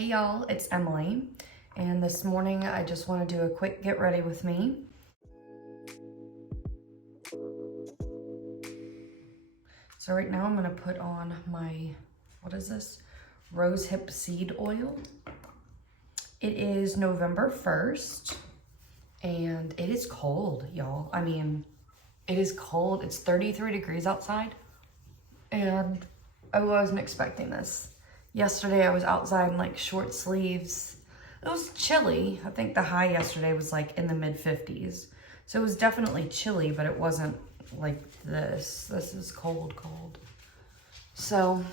Hey y'all, it's Emily, and this morning I just want to do a quick get ready with me. So right now I'm going to put on my, what is this? Rose hip seed oil. It is November 1st, and it is cold, y'all. I mean, it is cold. It's 33 degrees outside, and I wasn't expecting this. Yesterday I was outside in like short sleeves. It was chilly. I think the high yesterday was like in the mid 50s. So it was definitely chilly, but it wasn't like this. This is cold, cold. So,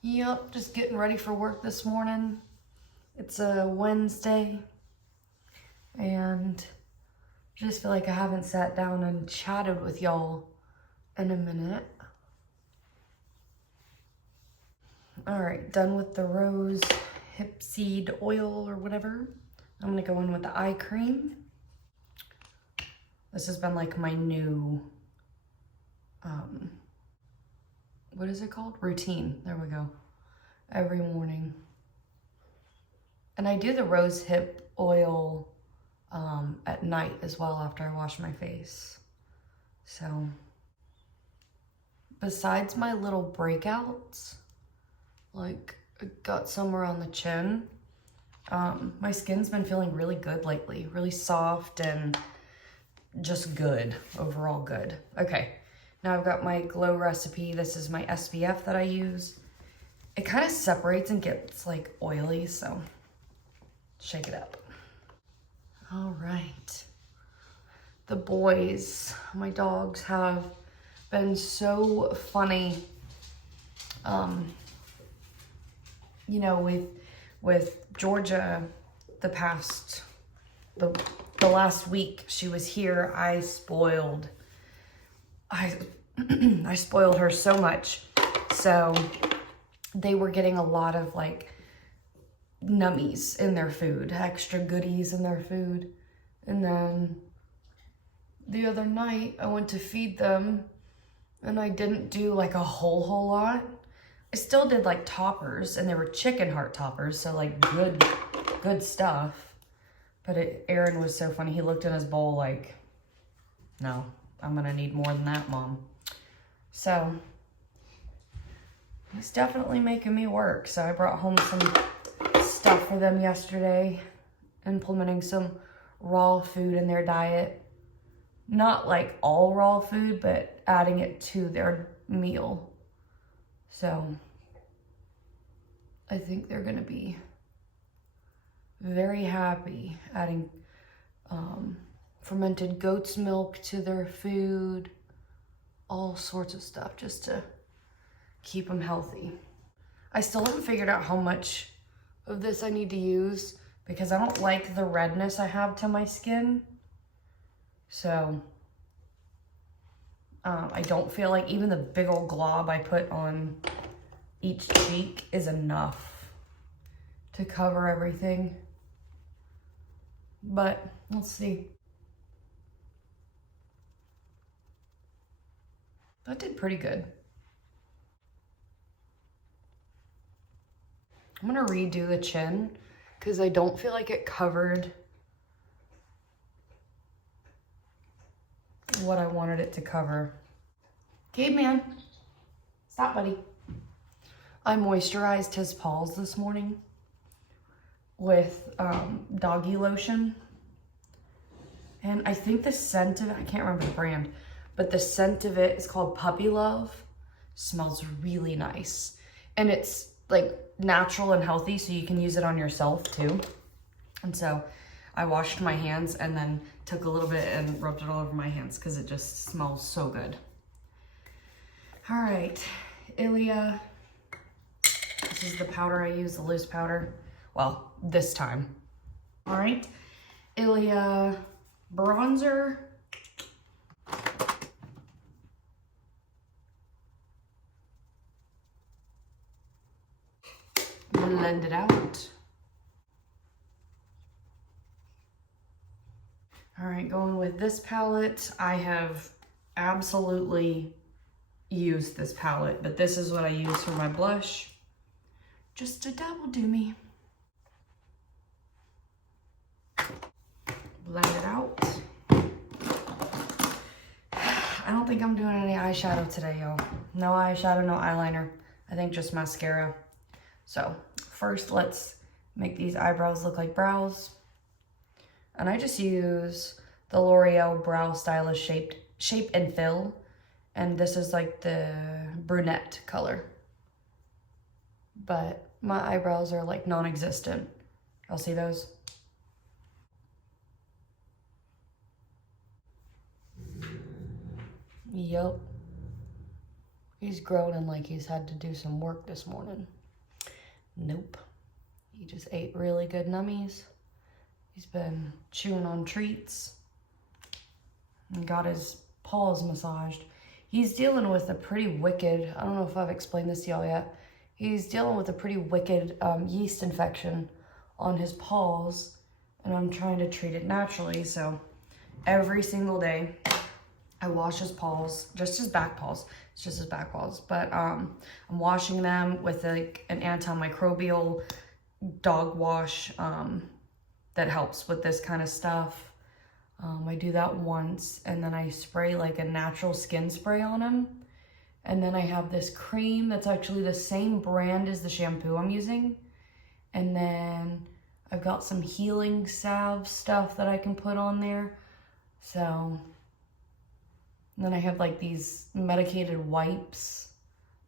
yep, just getting ready for work this morning. It's a Wednesday, and I just feel like I haven't sat down and chatted with y'all in a minute. All right, done with the rose hip seed oil or whatever. I'm gonna go in with the eye cream. This has been like my new, what is it called? Routine, there we go. Every morning. And I do the rose hip oil at night as well after I wash my face. So, besides my little breakouts, like I got some around the chin, my skin's been feeling really good lately, really soft and just good, overall good. Okay, now I've got my glow recipe. This is my SPF that I use. It kind of separates and gets like oily, so shake it up. All right, the boys, my dogs have been so funny. You know, with Georgia, the last week she was here, I spoiled her so much. So they were getting a lot of like nummies in their food, extra goodies in their food. And then the other night I went to feed them and I didn't do like a whole lot. I still did like toppers, and they were chicken heart toppers, so like good stuff. But Aaron was so funny. He looked in his bowl like, no, I'm gonna need more than that, Mom. So he's definitely making me work. So I brought home some stuff for them yesterday, implementing some raw food in their diet. Not like all raw food, but adding it to their meal. So I think they're gonna be very happy adding fermented goat's milk to their food, all sorts of stuff just to keep them healthy. I still haven't figured out how much of this I need to use because I don't like the redness I have to my skin. So I don't feel like even the big old glob I put on each cheek is enough to cover everything. But let's see. That did pretty good. I'm gonna redo the chin because I don't feel like it covered what I wanted it to cover. Caveman, stop, buddy. I moisturized his paws this morning with doggy lotion. And I think the scent of it, I can't remember the brand, but the scent of it is called Puppy Love. Smells really nice. And it's like natural and healthy, so you can use it on yourself too. And so I washed my hands and then took a little bit and rubbed it all over my hands because it just smells so good. All right, Ilia. This is the powder I use, the loose powder. Well, this time. All right, Ilia bronzer. Blend it out. All right, going with this palette. I have absolutely used this palette, but this is what I use for my blush. just a double do me. Blend it out. I don't think I'm doing any eyeshadow today, y'all. No eyeshadow, no eyeliner. I think just mascara. So first, let's make these eyebrows look like brows. And I just use the L'Oreal Brow Stylist Shape and Fill. And this is like the brunette color. But my eyebrows are like non-existent. Y'all see those? Yup. He's groaning like he's had to do some work this morning. Nope. He just ate really good nummies. He's been chewing on treats and got his paws massaged. He's dealing with a pretty wicked, I don't know if I've explained this to y'all yet. He's dealing with a pretty wicked yeast infection on his paws, and I'm trying to treat it naturally. So every single day I wash his paws, just his back paws. It's just his back paws. But I'm washing them with like an antimicrobial dog wash that helps with this kind of stuff. I do that once, and then I spray like a natural skin spray on him. And then I have this cream that's actually the same brand as the shampoo I'm using. And then I've got some healing salve stuff that I can put on there. So, and then I have like these medicated wipes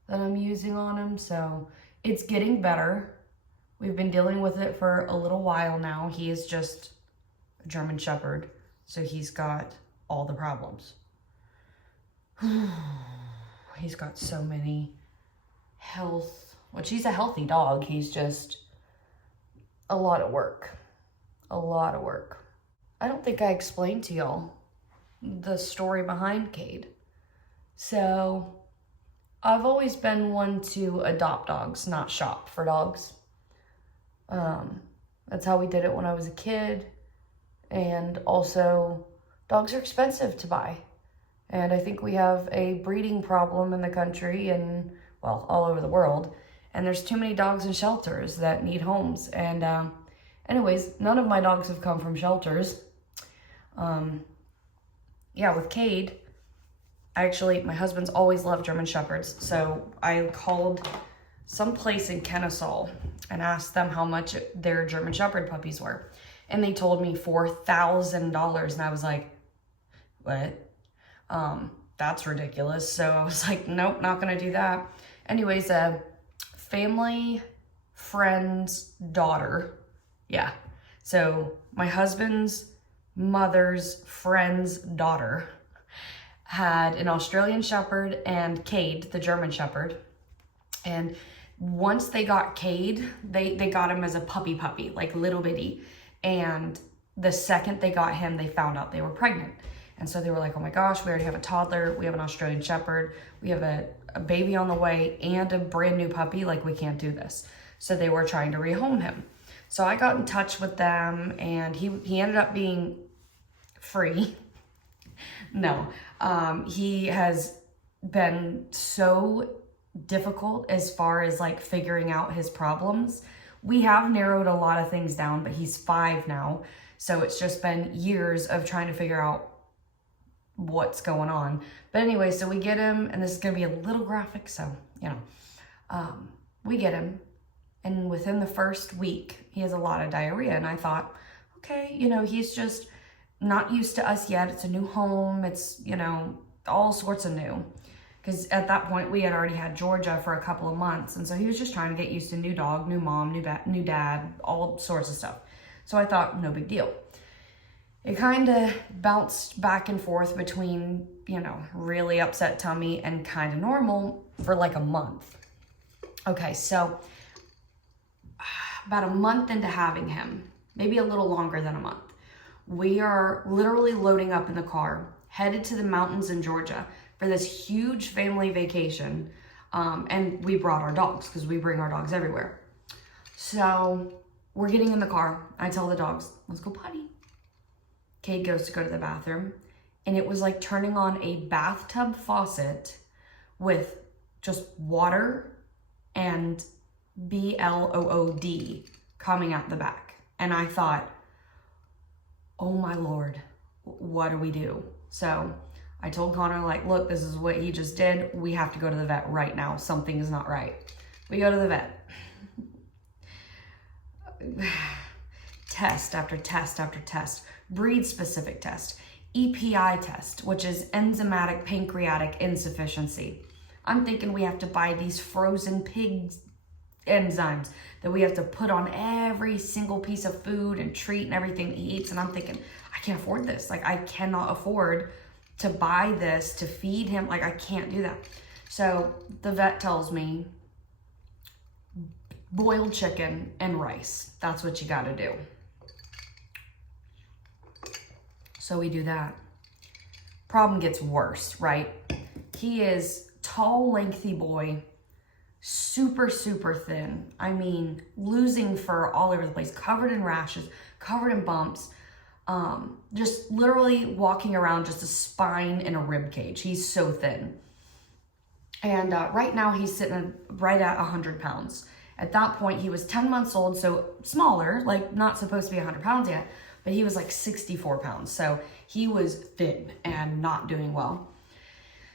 that I'm using on him. So it's getting better. We've been dealing with it for a little while now. He is just a German Shepherd. So he's got all the problems. He's got so many health, which he's a healthy dog. He's just a lot of work. A lot of work. I don't think I explained to y'all the story behind Cade. So I've always been one to adopt dogs, not shop for dogs. That's how we did it when I was a kid. And also, dogs are expensive to buy. And I think we have a breeding problem in the country and, well, all over the world. And there's too many dogs in shelters that need homes. And anyways, none of my dogs have come from shelters. Yeah, with Cade, my husband's always loved German Shepherds. So I called some place in Kennesaw and asked them how much their German Shepherd puppies were. And they told me $4,000. And I was like, what? That's ridiculous. So I was like, nope, not gonna do that. Anyways, a family friend's daughter. Yeah. So my husband's mother's friend's daughter had an Australian Shepherd and Cade, the German Shepherd. And once they got Cade, they got him as a puppy, like little bitty. And the second they got him, they found out they were pregnant. And so they were like, oh my gosh, we already have a toddler. We have an Australian Shepherd. We have a baby on the way and a brand new puppy. Like, we can't do this. So they were trying to rehome him. So I got in touch with them, and he ended up being free. No, he has been so difficult as far as like figuring out his problems. We have narrowed a lot of things down, but he's 5 now. So it's just been years of trying to figure out what's going on. But anyway, so we get him, and this is going to be a little graphic. So, we get him, and within the first week, he has a lot of diarrhea. And I thought, okay, he's just not used to us yet. It's a new home. It's, all sorts of new. Because at that point, we had already had Georgia for a couple of months. And so he was just trying to get used to new dog, new mom, new dad, all sorts of stuff. So I thought, no big deal. It kind of bounced back and forth between, really upset tummy and kind of normal for like a month. Okay, so about a month into having him, maybe a little longer than a month, we are literally loading up in the car, headed to the mountains in Georgia for this huge family vacation. And we brought our dogs because we bring our dogs everywhere. So we're getting in the car. I tell the dogs, let's go potty. Cade goes to go to the bathroom, and it was like turning on a bathtub faucet with just water and blood coming out the back. And I thought, oh my Lord, what do we do? So I told Connor, like, look, this is what he just did. We have to go to the vet right now. Something is not right. We go to the vet. Test after test after test. Breed-specific test. EPI test, which is enzymatic pancreatic insufficiency. I'm thinking we have to buy these frozen pig enzymes that we have to put on every single piece of food and treat and everything he eats. And I'm thinking, I can't afford this. Like, I cannot afford to buy this to feed him. Like, I can't do that. So the vet tells me boiled chicken and rice. That's what you got to do. So we do that. Problem gets worse, right? He is tall, lengthy boy, super, super thin. I mean, losing fur all over the place, covered in rashes, covered in bumps, just literally walking around just a spine in a rib cage. He's so thin. And right now he's sitting right at 100 pounds. At that point, he was 10 months old, so smaller, like not supposed to be 100 pounds yet, but he was like 64 pounds. So he was thin and not doing well.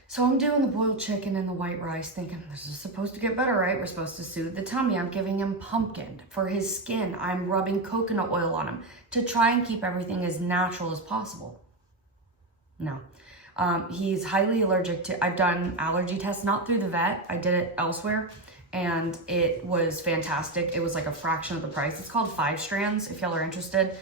So I'm doing the boiled chicken and the white rice thinking, this is supposed to get better, right? We're supposed to soothe the tummy. I'm giving him pumpkin for his skin. I'm rubbing coconut oil on him to try and keep everything as natural as possible. No. He's highly allergic to, I've done allergy tests, not through the vet. I did it elsewhere and it was fantastic. It was like a fraction of the price. It's called 5 Strands if y'all are interested.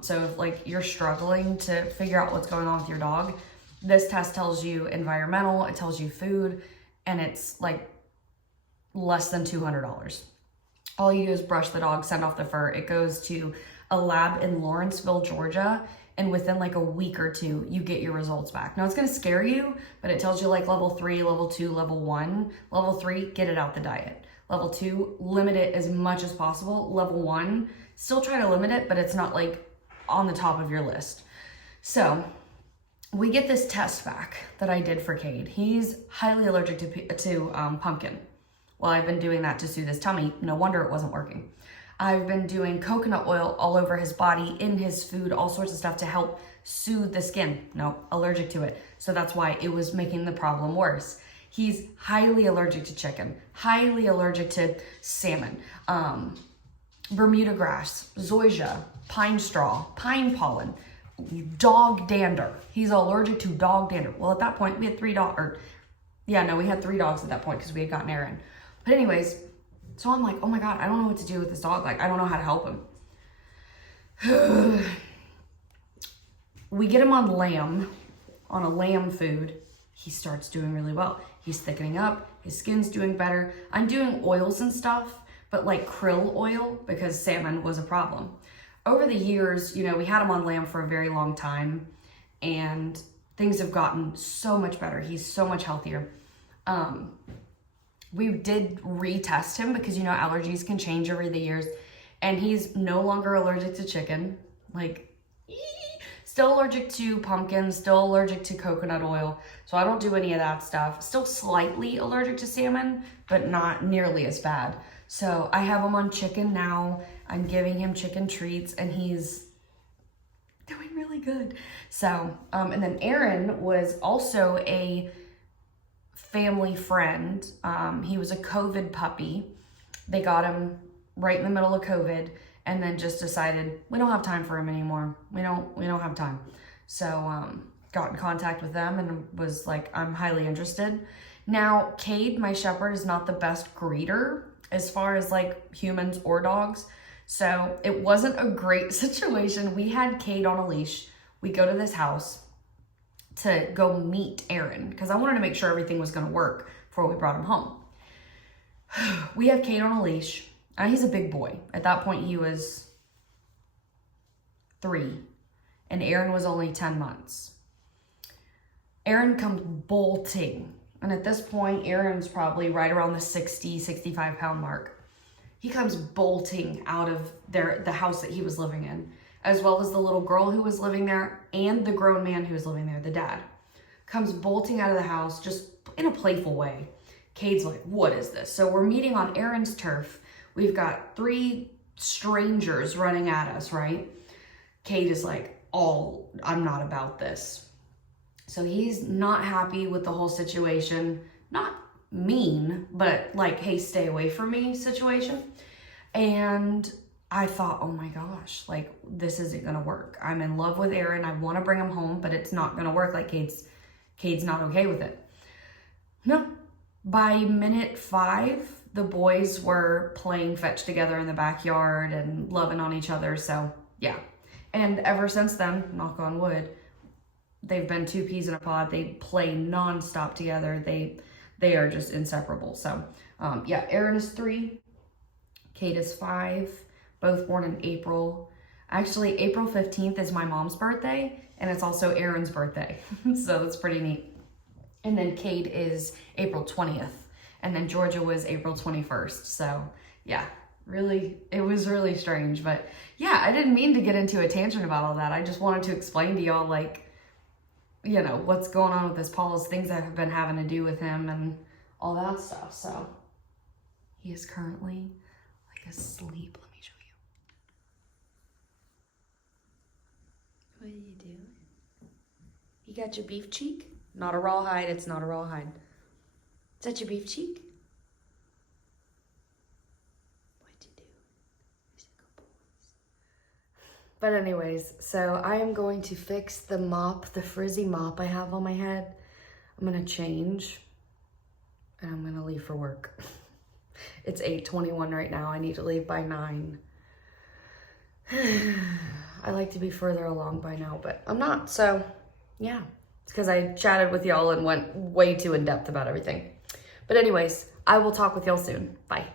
So if like you're struggling to figure out what's going on with your dog, this test tells you environmental, it tells you food, and it's like less than $200. All you do is brush the dog, send off the fur. It goes to a lab in Lawrenceville, Georgia, and within like a week or two, you get your results back. Now it's gonna scare you, but it tells you like level 3, level 2, level 1. Level 3, get it out the diet. Level 2, limit it as much as possible. Level 1, still try to limit it, but it's not like on the top of your list. So we get this test back that I did for Cade. He's highly allergic to pumpkin. Well, I've been doing that to soothe his tummy. No wonder it wasn't working. I've been doing coconut oil all over his body, in his food, all sorts of stuff to help soothe the skin. No, allergic to it. So that's why it was making the problem worse. He's highly allergic to chicken, highly allergic to salmon, Bermuda grass, zoysia, pine straw, pine pollen, dog dander. He's allergic to dog dander. Well, at that point, we had 3 dogs, we had 3 dogs at that point because we had gotten Aaron. But anyways, so I'm like, oh my God, I don't know what to do with this dog. Like, I don't know how to help him. We get him on a lamb food. He starts doing really well. He's thickening up. His skin's doing better. I'm doing oils and stuff, but like krill oil because salmon was a problem. Over the years, you know, we had him on lamb for a very long time and things have gotten so much better. He's so much healthier. We did retest him because, you know, allergies can change over the years and he's no longer allergic to chicken. Like, still allergic to pumpkin, still allergic to coconut oil. So I don't do any of that stuff. Still slightly allergic to salmon, but not nearly as bad. So I have him on chicken now. I'm giving him chicken treats and he's doing really good. So, and then Aaron was also a family friend. He was a COVID puppy. They got him right in the middle of COVID and then just decided we don't have time for him anymore. We don't have time. So, got in contact with them and was like, I'm highly interested. Now, Cade, my shepherd, is not the best greeter as far as like humans or dogs. So it wasn't a great situation. We had Cade on a leash. We go to this house to go meet Aaron because I wanted to make sure everything was going to work before we brought him home. We have Cade on a leash. He's a big boy. At that point, he was 3 and Aaron was only 10 months. Aaron comes bolting. And at this point, Aaron's probably right around the 60, 65 pound mark. He comes bolting out of the house that he was living in, as well as the little girl who was living there and the grown man who was living there, the dad. Comes bolting out of the house just in a playful way. Cade's like, what is this? So we're meeting on Aaron's turf. We've got 3 strangers running at us, right? Cade is like, oh, I'm not about this. So he's not happy with the whole situation. Not mean, but like, hey, stay away from me situation. And I thought, oh my gosh, like, this isn't gonna work. I'm in love with Aaron. I want to bring him home, but it's not gonna work. Like, Cade's not okay with it. No. By minute 5, the boys were playing fetch together in the backyard and loving on each other. So yeah. And ever since then, knock on wood, they've been 2 peas in a pod. They play nonstop together. They are just inseparable. So yeah, Aaron is 3, Cade is 5, both born in April. Actually, April 15th is my mom's birthday, and it's also Aaron's birthday. So that's pretty neat. And then Cade is April 20th. And then Georgia was April 21st. So yeah, really, it was really strange. But yeah, I didn't mean to get into a tangent about all that. I just wanted to explain to y'all, like, you know, what's going on with this Paul's, things that have been having to do with him and all that stuff. So he is currently like asleep. Let me show you. What are you doing? You got your beef cheek? Not a rawhide. It's not a rawhide. Is that your beef cheek? What'd you do? He's a good boy. But anyways, so I am going to fix the mop, the frizzy mop I have on my head. I'm gonna change and I'm gonna leave for work. It's 8:21 right now. I need to leave by 9. I like to be further along by now, but I'm not. So yeah, it's because I chatted with y'all and went way too in depth about everything. But anyways, I will talk with y'all soon. Bye.